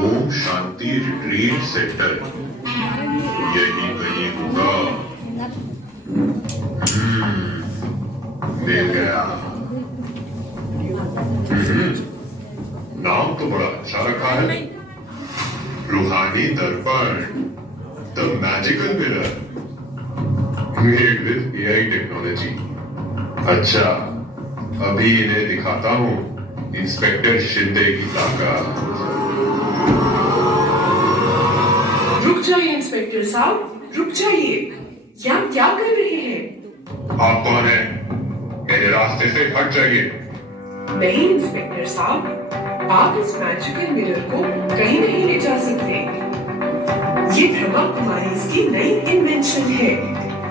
Om Shanti retreat centre यही कहीं होगा। मिल गया। नाम तो बड़ा अच्छा रखा है, रूहानी दर्पण, the magical mirror, made with AI technology. अच्छा, अभी इन्हें दिखाता हूँ इंस्पेक्टर शिंदे की ताकत। रुक जाइए इंस्पेक्टर साहब, रुक जाइए। ये आप क्या कर रहे हैं? आप कौन हैं? मेरे रास्ते से हट जाइए। नहीं इंस्पेक्टर साहब, आप इस मैजिकल मिरर को कहीं नहीं ले जा सकते। ये ब्रह्मा कुमारीज की नई इन्वेंशन है,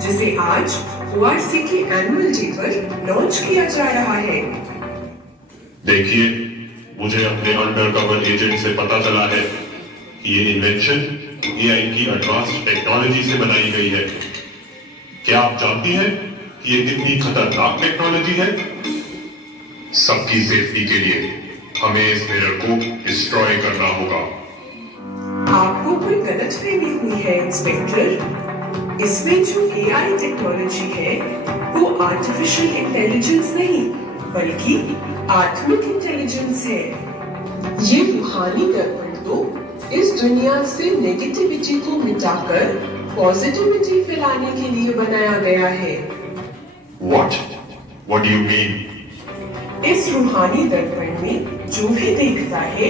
जिसे आज ORC की एनुअल डे पर लॉन्च किया जा रहा है। देखिए, मुझे अपने अंडरकवर एजेंट से पता चला है कि ये इन्वेंशन एआई की एडवांस टेक्नोलॉजी से बनाई गई है। क्या आप जानती हैं कि ये कितनी खतरनाक टेक्नोलॉजी है? सबकी सेफ्टी के लिए हमें इस मिरर को डिस्ट्रॉय करना होगा। आपको कोई गलतफहमी हुई है इंस्पेक्टर। इसमें जो AI टेक्नोलॉजी है वो आर्टिफिशियल इंटेलिजेंस नहीं बल्कि आत्मिक इंटेलिजेंस है। ये रूहानी दर्पण तो इस दुनिया से नेगेटिविटी को मिटाकर पॉजिटिविटी फैलाने के लिए बनाया गया है। What? What do you mean? इस रूहानी दर्पण में जो भी देखता है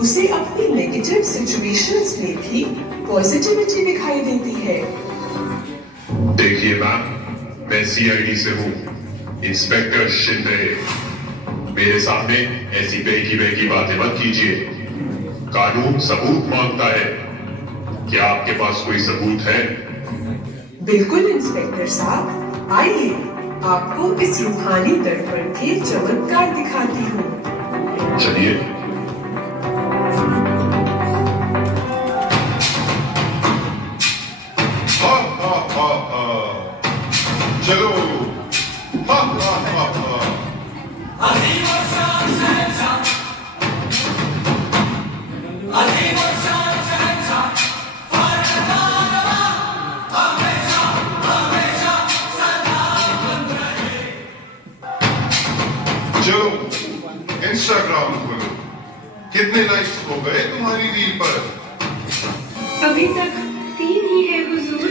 उसे अपनी नेगेटिव सिचुएशंस में भी पॉजिटिविटी दिखाई देती है। देखिए मैम, मैं CID से हूँ, इंस्पेक्टर शिंदे। मेरे सामने ऐसी बेकी बातें मत कीजिए। कानून सबूत मांगता है। क्या आपके पास कोई सबूत है? बिल्कुल इंस्पेक्टर साहब, आइए आपको इस रूहानी दर्पण के चमत्कार दिखाती हूँ। चलिए। हा हा हा हा, चलो। हा हा हा हा। चलो इंस्टाग्राम खोलो। कितने लाइक्स हो गए तुम्हारी रील पर? अभी तक 3 ही है हुजूर।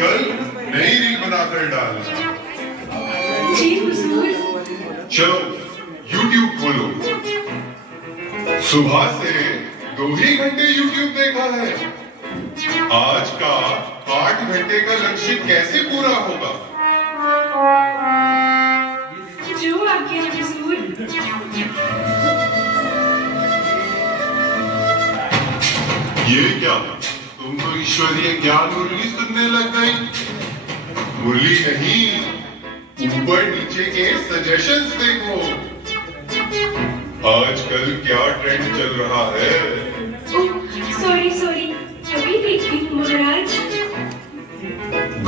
कल नई रील बनाकर डालना। जी हुजूर। चलो YouTube खोलो। सुबह से 2 ही घंटे YouTube देखा है। आज का 8 घंटे का लक्ष्य कैसे पूरा होगा? जो आज्ञा हुजूर। ये क्या? तुम तो ईश्वरीय ज्ञान मुरली सुनने लग गई। मुरली नहीं, ऊपर नीचे के सजेशंस देखो। आजकल क्या ट्रेंड चल रहा है? सॉरी सॉरी, अभी देखती हूँ महाराज।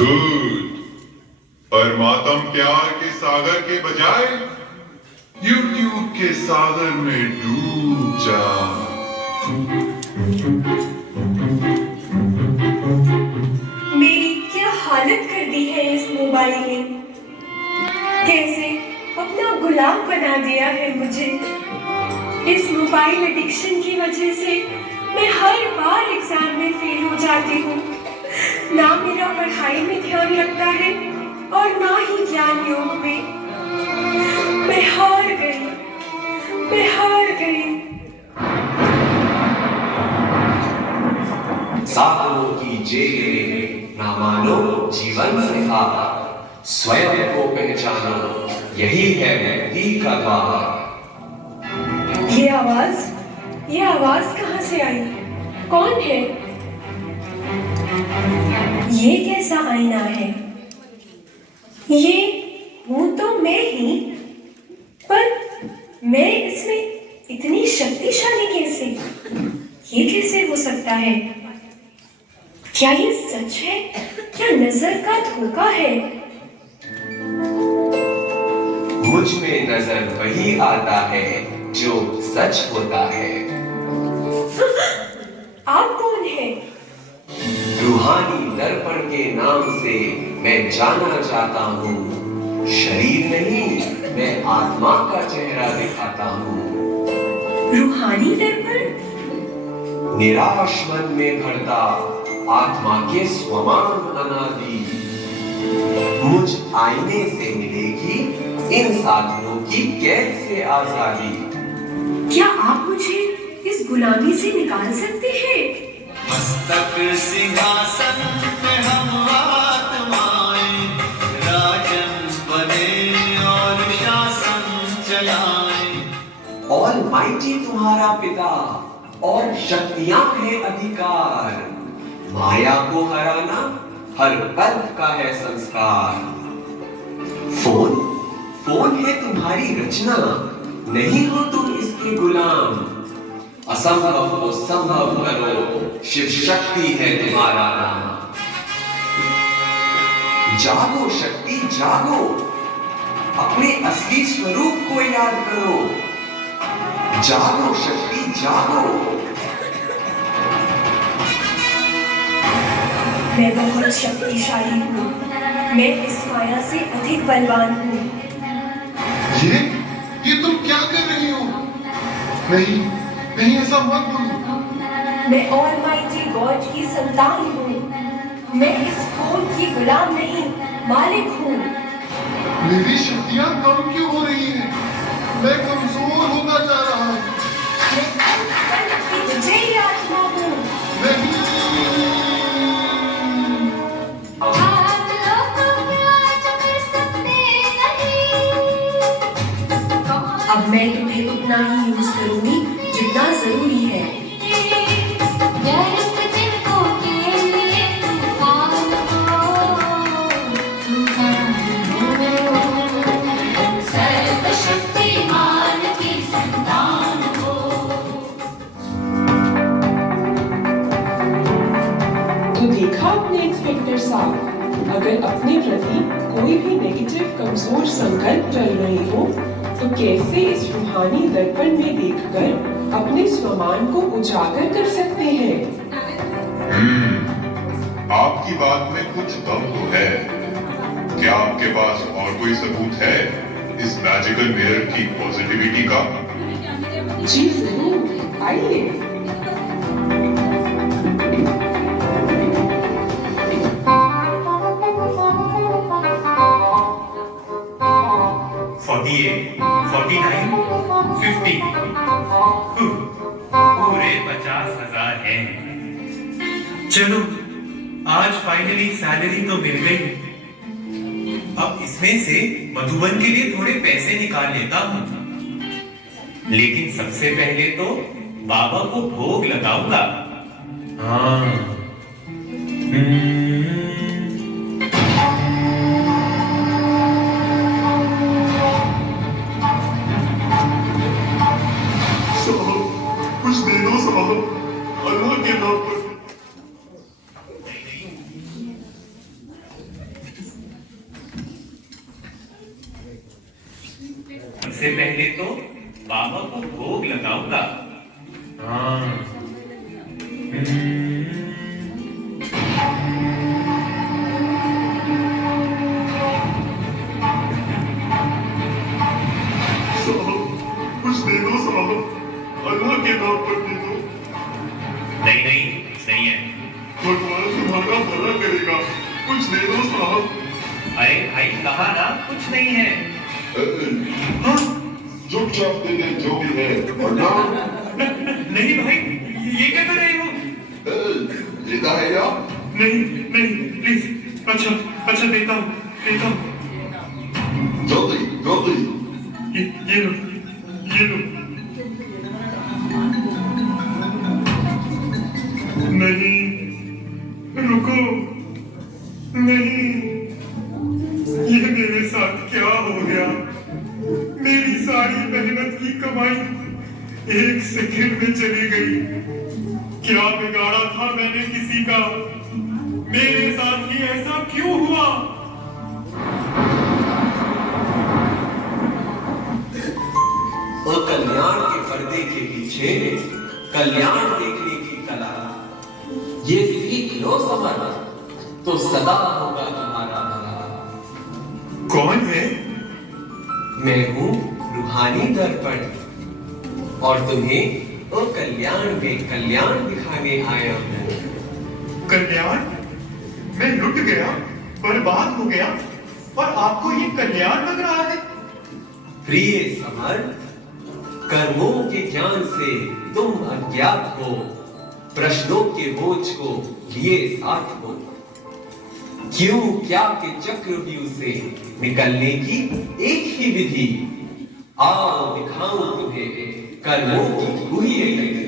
गुड। परमात्म प्यार के सागर के बजाय YouTube के सागर में डूब जा। मेरी क्या हालत कर दी है इस मोबाइल ने। कैसे अपना गुलाम बना दिया है मुझे। इस मोबाइल एडिक्शन की वजह से मैं हर बार एग्जाम में फेल हो जाती हूँ। ना मेरा पढ़ाई में ध्यान लगता है और ना ही ज्ञान योग में। मैं हार गई, मैं हार गई। साधनों की जेल ना मानो जीवन सिखाता, स्वयं को पहचानो यही है मुक्ति का द्वार। ये आवाज कहाँ से आई? कौन है? ये कैसा आईना है? ये हूं तो मैं ही, पर मैं इसमें इतनी शक्तिशाली कैसे? ये कैसे हो सकता है? क्या ये सच है या नजर का धोखा है? मुझ में नजर वही आता है जो सच होता है। आप कौन हैं? रूहानी दर्पण के नाम से मैं जाना चाहता हूँ। शरीर नहीं, मैं आत्मा का चेहरा दिखाता हूँ। रूहानी दर्पण? निराश मन में भरता आत्मा के स्वमान अनादि मुझ आईने से मिलेगी इन साधनों की कैद से आजादी। क्या आप मुझे इस गुलामी से निकाल सकते हैं? मस्तक सिंहासन पे हम आत्माएं राजन बने और शासन चलाएं। ऑलमाइटी तुम्हारा पिता और शक्तियां है अधिकार। माया को हराना हर पल का है संस्कार। फोन है तुम्हारी रचना, नहीं हो तुम इसके गुलाम। असंभव को संभव करो, शिव शक्ति है तुम्हारा नाम। जागो शक्ति जागो, अपने असली स्वरूप को याद करो। जागो शक्ति जागो। मैं बहुत शक्तिशाली हूँ। मैं इस माया से अधिक बलवान हूँ। ये तुम क्या कर रही हो? नहीं नहीं, ऐसा मत बोलो। मैं ऑलमाइटी गॉड की संतान हूँ। मैं इस फोन की गुलाम नहीं, मालिक हूँ। मेरी शक्तियाँ कम क्यों हो रही हैं? मैं कमजोर होता जा रहा हूँ। मैं कल की विजयी आत्मा हूँ। नहीं, अब मैं तुम्हें उतना ही यूज करूंगी जितना जरूरी है। तो देखा आपने इंस्पेक्टर साहब, अगर अपने प्रति कोई भी नेगेटिव कमजोर संकल्प चल रहे हो तो कैसे इस रूहानी दर्पण में देखकर अपने स्वमान को उजागर कर सकते हैं। आपकी बात में कुछ दम तो है। क्या आपके पास और कोई सबूत है इस मैजिकल मिरर की पॉजिटिविटी का? जी जरूर, आइए। 48, 49, 50 पूरे 50,000 हैं। चलो आज फाइनली सैलरी तो मिल गई। अब इसमें से मधुबन के लिए थोड़े पैसे निकाल लेता हूँ, लेकिन सबसे पहले तो बाबा को भोग लगाऊंगा। हाँ कुछ दे दो साहब, अल्लाह के नाम पर। सबसे पहले तो बाबा को भोग लगाऊंगा। हाँ कुछ दे दो साहब, अल्लाह के नाम पर दे दो। नहीं नहीं, कुछ नहीं है। भगवान तुम्हारा भला करेगा, कुछ दे दो साहब। अरे भाई कहा ना कुछ नहीं है। हाँ? चुपचाप दे दे जो भी है, वरना नहीं भाई, ये क्या कर रहे हो? देता है या नहीं नहीं प्लीज। अच्छा देता हूँ। जल्दी जल्दी। ये लो। नहीं, रुको, नहीं, ये मेरे साथ क्या हो गया? मेरी सारी मेहनत की कमाई एक सेकंड में चली गई। क्या बिगाड़ा था मैंने किसी का? मेरे साथ ही ऐसा क्यों हुआ? और कल्याण के पर्दे के पीछे कल्याण देखने की कला। ये सीख लो समर, तो सदा होगा तुम्हारा भला। कौन है? मैं हूँ रूहानी दर्पण, और तुम्हें ओ कल्याण में कल्याण दिखाने आया हूँ। कल्याण? मैं लुट गया, बर्बाद हो गया, और आपको ये कल्याण लग रहा है? प्रिय समर, कर्मों के ज्ञान से तुम अज्ञात हो, प्रश्नों के बोझ को लिए साथ हो। क्यों क्या के चक्रव्यूह से निकलने की एक ही विधि। आओ दिखाऊं तुम्हें कर्मों की पूरी गति।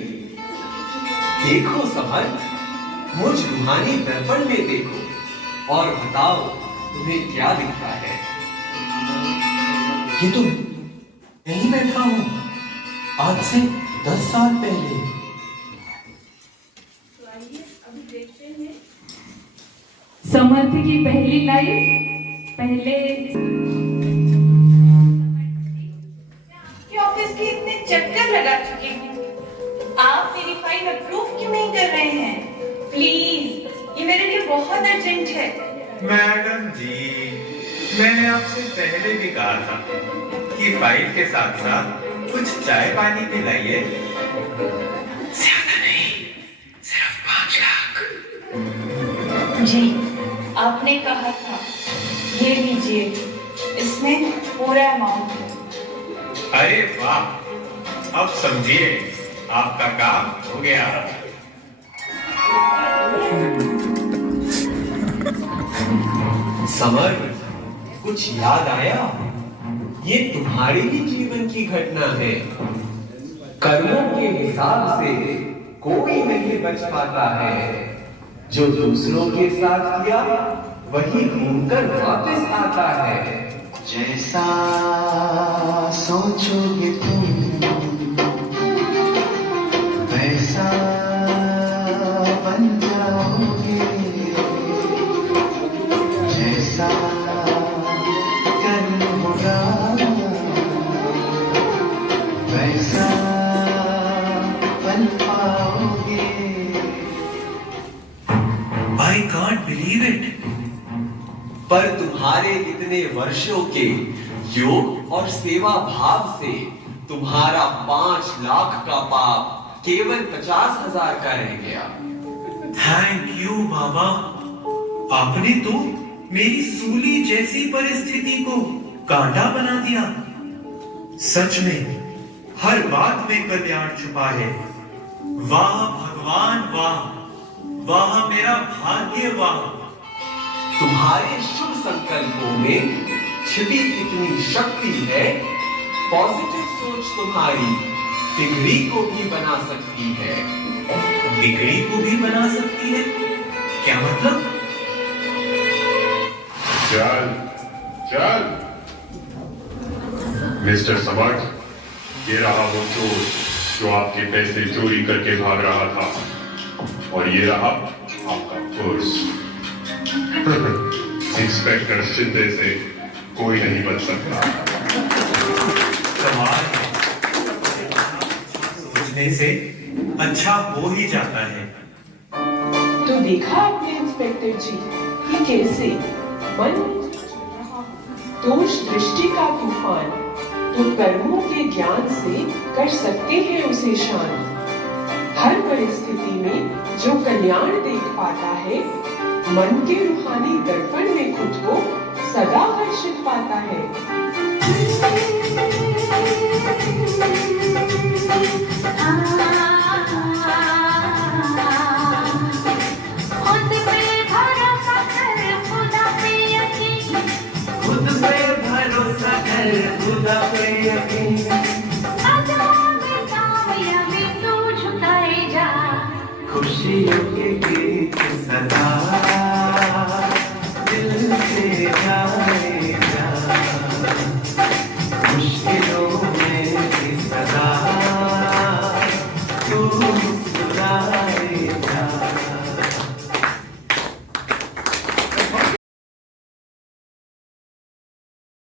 देखो समर, मुझ रूहानी दर्पण में देखो, और बताओ तुम्हें क्या दिखता है। ये तो यहीं बैठा हूं, आज से 10 साल पहले। समर्थ की पहली लाइफ पहले कि ऑफिस के इतने चक्कर लगा चुकी हूँ, आप मेरी फाइल अप्रूव क्यों नहीं कर रहे हैं? प्लीज, ये मेरे लिए बहुत अर्जेंट है। मैडम जी, मैंने आपसे पहले भी कहा था कि फाइल के साथ साथ कुछ चाय पानी पिलाइए। ज्यादा नहीं, सिर्फ 5 लाख। जी, आपने कहा था। ये लीजिए, इसमें पूरा अमाउंट है। अरे वाह, अब समझिए आपका काम हो गया। समर, कुछ याद आया? ये तुम्हारे ही जीवन की घटना है। कर्मों के हिसाब से कोई नहीं बच पाता है। जो दूसरों के साथ किया वही घूमकर वापस आता है। जैसा सोचोगे तुम वैसा बन जाओगे, जैसा कर्म होगा वैसा बन पाओगे। I can't believe it. पर तुम्हारे इतने वर्षों के योग और सेवा भाव से तुम्हारा 5 लाख का पाप केवल 50,000 का रह गया। थैंक यू बाबा, आपने तो मेरी सूली जैसी परिस्थिति को कांटा बना दिया। सच में हर बात में कल्याण छुपा है। वाह भगवान वाह, वाह मेरा भाग्य वाह। तुम्हारे शुभ संकल्पों में छिपी इतनी शक्ति है। पॉजिटिव सोच तुम्हारी बिगड़ी को भी बना सकती है। बिगड़ी को भी बना सकती है? क्या मतलब? चल चल मिस्टर समर्थ, ये रहा वो चोर जो आपके पैसे चोरी करके भाग रहा था, और ये रहा आपका पर्स। इंस्पेक्टर शिंदे से कोई नहीं बच सकता। सवाल सोचने से अच्छा हो ही जाता है। तो देखा आपने इंस्पेक्टर जी कि कैसे मन दोष दृष्टि का तूफान तो कर्मों के ज्ञान से कर सकते हैं उसे शांत। हर परिस्थिति में जो कल्याण देख पाता है, मन के रूहानी दर्पण में खुद को सदा हर्षित पाता है। खुद पे भरोसा कर, खुदा पे यकीन। खुद पे भरोसा कर, खुदा पे यकीन। अज़ां में कामयाबी तू झुकाए जा। खुशियों के गीत सदा